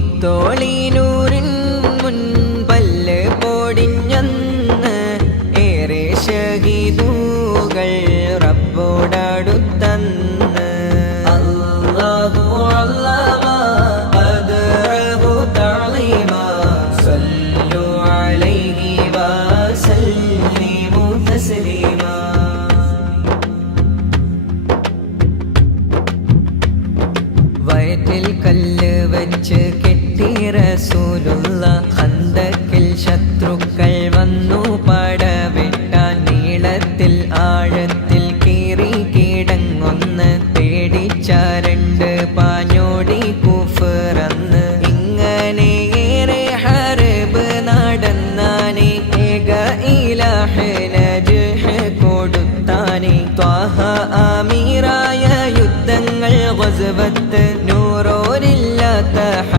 മുത്തോളിനൂരിൻ മുൻപല്ല് പൊടിഞ്ഞന്ന് ഏറെ ഷഹീദുകൾ റബ്ബോടടുത്തന്ന് അല്ലാഹു അല്ലമ ഖദ്റഹു തഅളീമാ സല്ലു അലൈഹി വസല്ലിമു തസ്ലീമാ. വയറ്റിൽ കല്ല് വച്ച് കെട്ടി റസൂലുള്ളാഹ്